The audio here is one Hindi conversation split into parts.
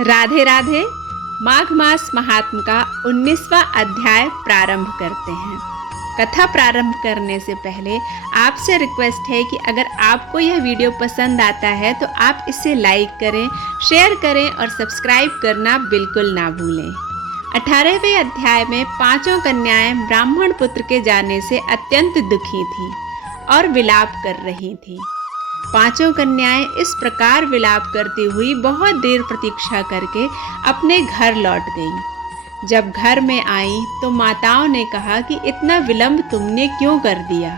राधे राधे। माघ मास महात्म का 19वां अध्याय प्रारंभ करते हैं। कथा प्रारंभ करने से पहले आपसे रिक्वेस्ट है कि अगर आपको यह वीडियो पसंद आता है तो आप इसे लाइक करें, शेयर करें और सब्सक्राइब करना बिल्कुल ना भूलें। 18वें अध्याय में पांचों कन्याएं ब्राह्मण पुत्र के जाने से अत्यंत दुखी थीं और विलाप कर रही थीं। पांचों कन्याएं इस प्रकार विलाप करती हुई बहुत देर प्रतीक्षा करके अपने घर लौट गईं। जब घर में आईं तो माताओं ने कहा कि इतना विलंब तुमने क्यों कर दिया।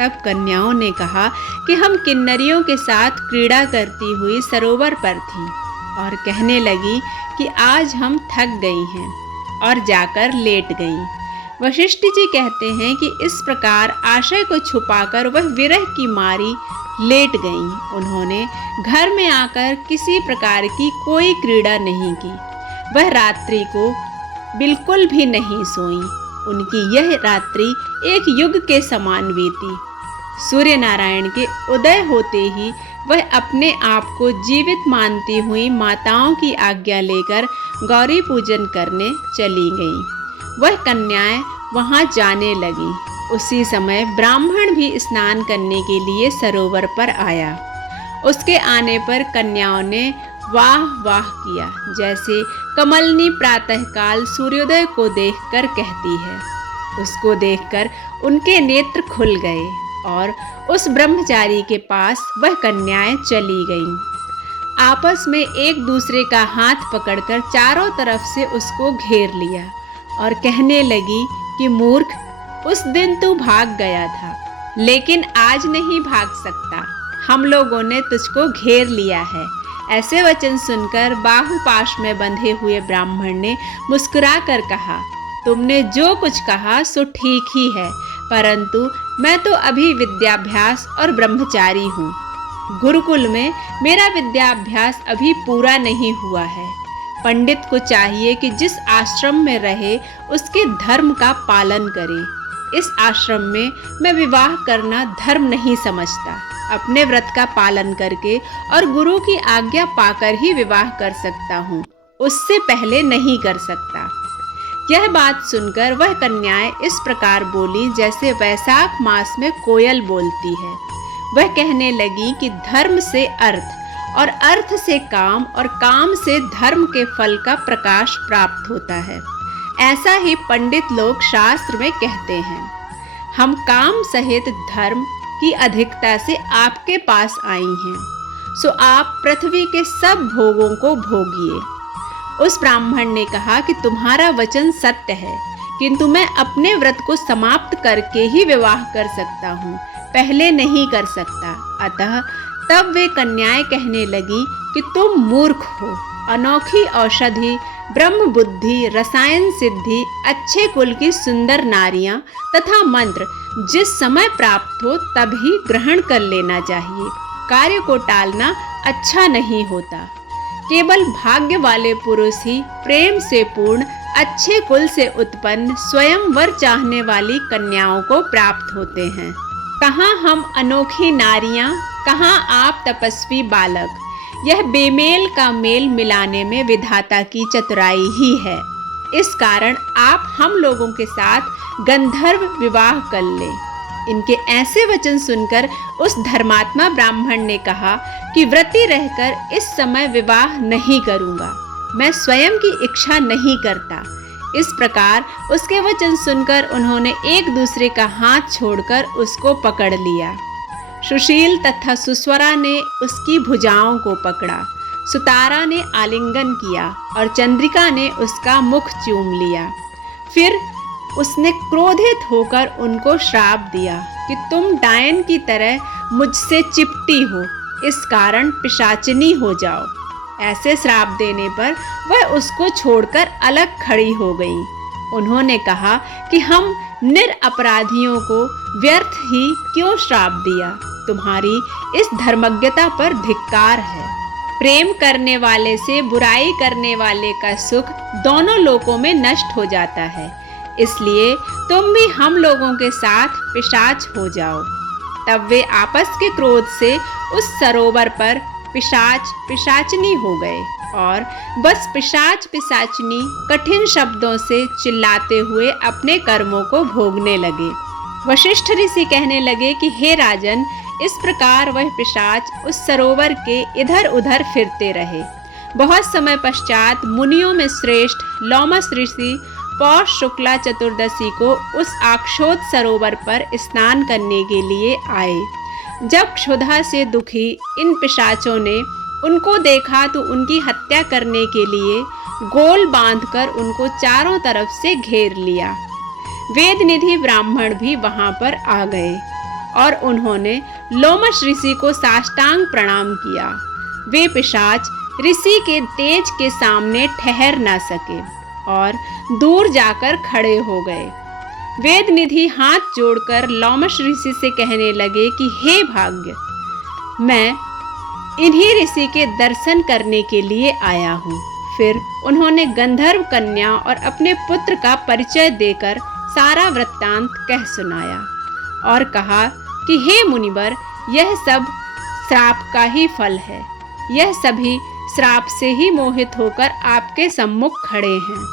तब कन्याओं ने कहा कि हम किन्नरियों के साथ क्रीड़ा करती हुई सरोवर पर थीं और कहने लगी कि आज हम थक गई हैं और जाकर लेट गईं। वशिष्ठ जी कहते हैं कि इस प्रकार आशय को छुपाकर वह विरह की मारी लेट गईं। उन्होंने घर में आकर किसी प्रकार की कोई क्रीड़ा नहीं की। वह रात्रि को बिल्कुल भी नहीं सोईं। उनकी यह रात्रि एक युग के समान बीती। सूर्य नारायण के उदय होते ही वह अपने आप को जीवित मानती हुई माताओं की आज्ञा लेकर गौरी पूजन करने चली गईं। वह कन्याएं वहां जाने लगीं। उसी समय ब्राह्मण भी स्नान करने के लिए सरोवर पर आया। उसके आने पर कन्याओं ने वाह वाह किया, जैसे कमलनी प्रातःकाल सूर्योदय को देखकर कहती है। उसको देखकर उनके नेत्र खुल गए और उस ब्रह्मचारी के पास वह कन्याएं चली गईं। आपस में एक दूसरे का हाथ पकड़कर चारों तरफ से उसको घेर लिया और कहने लगी कि मूर्ख, उस दिन तू भाग गया था, लेकिन आज नहीं भाग सकता। हम लोगों ने तुझको घेर लिया है। ऐसे वचन सुनकर बाहुपाश में बंधे हुए ब्राह्मण ने मुस्कुराकर कहा, तुमने जो कुछ कहा सो ठीक ही है, परंतु मैं तो अभी विद्याभ्यास और ब्रह्मचारी हूँ। गुरुकुल में मेरा विद्याभ्यास अभी पूरा नहीं हुआ है। पंडित को चाहिए कि जिस आश्रम में रहे उसके धर्म का पालन करे। इस आश्रम में मैं विवाह करना धर्म नहीं समझता। अपने व्रत का पालन करके और गुरु की आज्ञा पाकर ही विवाह कर सकता हूँ, उससे पहले नहीं कर सकता। यह बात सुनकर वह कन्याएं इस प्रकार बोली जैसे वैशाख मास में कोयल बोलती है। वह कहने लगी कि धर्म से अर्थ और अर्थ से काम और काम से धर्म के फल का प्रकाश प्राप्त होता है। ऐसा ही पंडित लोग शास्त्र में कहते हैं। हम काम सहित धर्म की अधिकता से आपके पास आई हैं, सो आप पृथ्वी के सब भोगों को भोगिए। उस ब्राह्मण ने कहा कि तुम्हारा वचन सत्य है, किंतु मैं अपने व्रत को समाप्त करके ही विवाह कर सकता हूँ, पहले नहीं कर सकता। अतः तब वे कन्याएं कहने लगी कि तुम मूर्ख हो। अनोखी औषधि, ब्रह्म बुद्धि, रसायन सिद्धि, अच्छे कुल की सुंदर नारियां तथा मंत्र जिस समय प्राप्त हो तभी ग्रहण कर लेना चाहिए। कार्य को टालना अच्छा नहीं होता। केवल भाग्य वाले पुरुष ही प्रेम से पूर्ण, अच्छे कुल से उत्पन्न, स्वयं वर चाहने वाली कन्याओं को प्राप्त होते हैं। कहाँ हम अनोखी नारियां, कहाँ आप तपस्वी बालक। यह बेमेल का मेल मिलाने में विधाता की चतुराई ही है। इस कारण आप हम लोगों के साथ गंधर्व विवाह कर लें। इनके ऐसे वचन सुनकर उस धर्मात्मा ब्राह्मण ने कहा कि व्रती रहकर इस समय विवाह नहीं करूँगा, मैं स्वयं की इच्छा नहीं करता। इस प्रकार उसके वचन सुनकर उन्होंने एक दूसरे का हाथ छोड़कर उसको पकड़ लिया। सुशील तथा सुस्वरा ने उसकी भुजाओं को पकड़ा, सुतारा ने आलिंगन किया और चंद्रिका ने उसका मुख चूम लिया। फिर उसने क्रोधित होकर उनको श्राप दिया कि तुम डायन की तरह मुझसे चिपटी हो, इस कारण पिशाचिनी हो जाओ। ऐसे श्राप देने पर वह उसको छोड़कर अलग खड़ी हो गई। उन्होंने कहा कि हम निरपराधियों को व्यर्थ ही क्यों श्राप दिया। तुम्हारी इस धर्मज्ञता पर धिक्कार है। प्रेम करने वाले से बुराई करने वाले का सुख दोनों लोकों में नष्ट हो जाता है। इसलिए तुम भी हम लोगों के साथ पिशाच हो जाओ। तब वे आपस के क्रोध से उस सरोवर पर पिशाच पिशाचनी हो गए। और बस पिशाच पिशाचनी कठिन शब्दों से चिल्लाते हुए अपने कर्मों को भोगने लगे। वशिष्ठ ऋषि कहने लगे कि हे राजन, इस प्रकार वह पिशाच उस सरोवर के इधर उधर फिरते रहे। बहुत समय पश्चात मुनियों में श्रेष्ठ लोमस ऋषि पौष शुक्ला चतुर्दशी को उस आक्षोद सरोवर पर स्नान करने के लिए आए। जब क्षुधा से दुखी इन पिशाचों ने उनको देखा तो उनकी हत्या करने के लिए गोल बांधकर उनको चारों तरफ से घेर लिया। वेदनिधि ब्राह्मण भी वहां पर आ गए और उन्होंने लोमश ऋषि को साष्टांग प्रणाम किया। वे पिशाच ऋषि के तेज के सामने ठहर न सके और दूर जाकर खड़े हो गए। वेदनिधि हाथ जोड़कर लोमश ऋषि से कहने लगे कि हे भाग्य, मैं इन्हीं ऋषि के दर्शन करने के लिए आया हूँ। फिर उन्होंने गंधर्व कन्या और अपने पुत्र का परिचय देकर सारा वृत्तांत कह सुनाया और कहा कि हे मुनिवर, यह सब श्राप का ही फल है। यह सभी श्राप से ही मोहित होकर आपके सम्मुख खड़े हैं।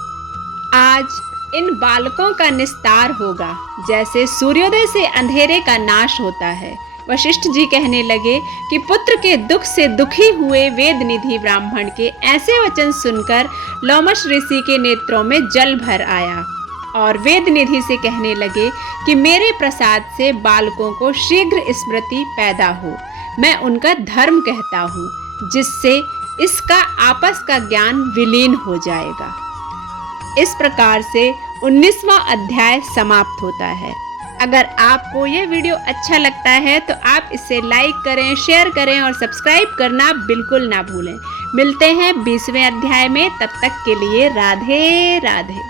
आज इन बालकों का निस्तार होगा, जैसे सूर्योदय से अंधेरे का नाश होता है। वशिष्ठ जी कहने लगे कि पुत्र के दुख से दुखी हुए वेदनिधि ब्राह्मण के ऐसे वचन सुनकर लोमश ऋषि के नेत्रों में जल भर आया और वेदनिधि से कहने लगे कि मेरे प्रसाद से बालकों को शीघ्र स्मृति पैदा हो। मैं उनका धर्म कहता हूँ, जिससे इसका आपस का ज्ञान विलीन हो जाएगा। इस प्रकार से 19वां अध्याय समाप्त होता है। अगर आपको यह वीडियो अच्छा लगता है तो आप इसे लाइक करें, शेयर करें और सब्सक्राइब करना बिल्कुल ना भूलें। मिलते हैं 20वें अध्याय में, तब तक के लिए राधे राधे।